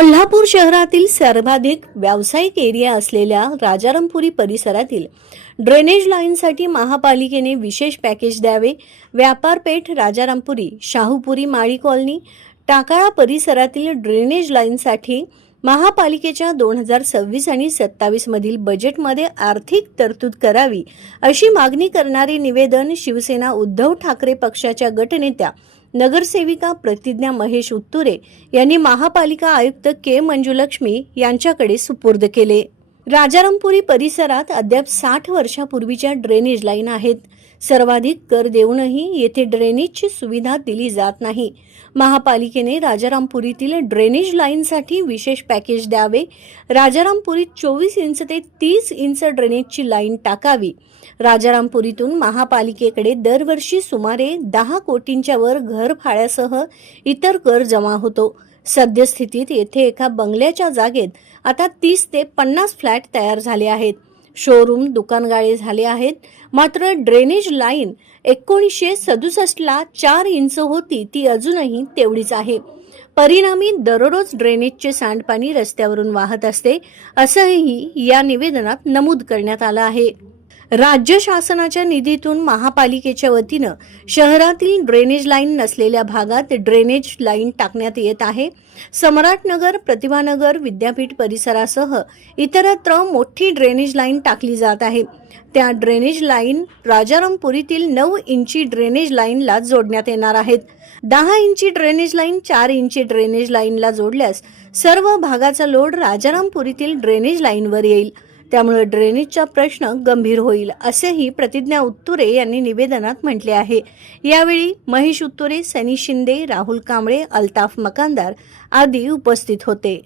कोल्हापूर शहरातील सर्वाधिक व्यावसायिक एरिया असलेल्या राजारामपुरी परिसरातील ड्रेनेज लाईनसाठी महापालिकेने विशेष पॅकेज द्यावे. व्यापारपेठ राजारामपुरी, शाहूपुरी माळी कॉलनी, टाकाळा परिसरातील ड्रेनेज लाईनसाठी महापालिकेच्या 2026 आणि 27 मधील बजेटमध्ये आर्थिक तरतूद करावी अशी मागणी करणारे निवेदन शिवसेना उद्धव ठाकरे पक्षाच्या गटनेत्या नगरसेविका प्रतिज्ञा महेश उत्तुरे यांनी महापालिका आयुक्त के मंजुलक्ष्मी यांच्याकडे सुपूर्द केले. राजारामपुरी परिसरात अद्याप 60 वर्षापूर्वीच्या ड्रेनेज लाईन आहेत. सर्वाधिक कर देऊनही येथे ड्रेनेजची सुविधा दिली जात नाही. महापालिकेने राजारामपुरीतील ड्रेनेज लाईनसाठी विशेष पॅकेज द्यावे. राजारामपुरीत 24 इंच ते 30 इंच ड्रेनेजची लाईन टाकावी. राजारामपुरीतून महापालिकेकडे दरवर्षी सुमारे 10 कोटींच्या वर घर भाड्यासह इतर कर जमा होतो. सद्यस्थितीत येथे एका बंगल्याच्या जागेत आता 30 ते 50 फ्लॅट तयार झाले आहेत. शोरूम, दुकानगाळे झाले आहेत. मात्र ड्रेनेज लाईन 1967 ला 4 इंच होती, ती अजूनही तेवढीच आहे. परिणामी दररोज ड्रेनेजचे सांडपाणी रस्त्यावरून वाहत असते, असंही या निवेदनात नमूद करण्यात आलं आहे. राज्य शासनाच्या निधीतून महापालिकेच्या वतीनं शहरातील ड्रेनेज लाईन नसलेल्या भागात ड्रेनेज लाईन टाकण्यात येत आहे. सम्राटनगर, प्रतिभानगर, विद्यापीठ परिसरासह इतरत्र मोठी ड्रेनेज लाईन टाकली जात आहे. त्या ड्रेनेज लाईन राजारामपुरीतील 9 इंची ड्रेनेज लाईनला जोडण्यात येणार आहेत. 10 इंची ड्रेनेज लाईन 4 इंची ड्रेनेज लाईनला जोडल्यास सर्व भागाचा लोड राजारामपुरीतील ड्रेनेज लाईनवर येईल. त्यामुळे ड्रेनेजचा प्रश्न गंभीर होईल, असेही प्रतिज्ञा उत्तुरे यांनी निवेदनात म्हटले आहे. यावेळी महेश उत्तुरे, सनी शिंदे, राहुल कांबळे, अल्ताफ मकानदार आदी उपस्थित होते.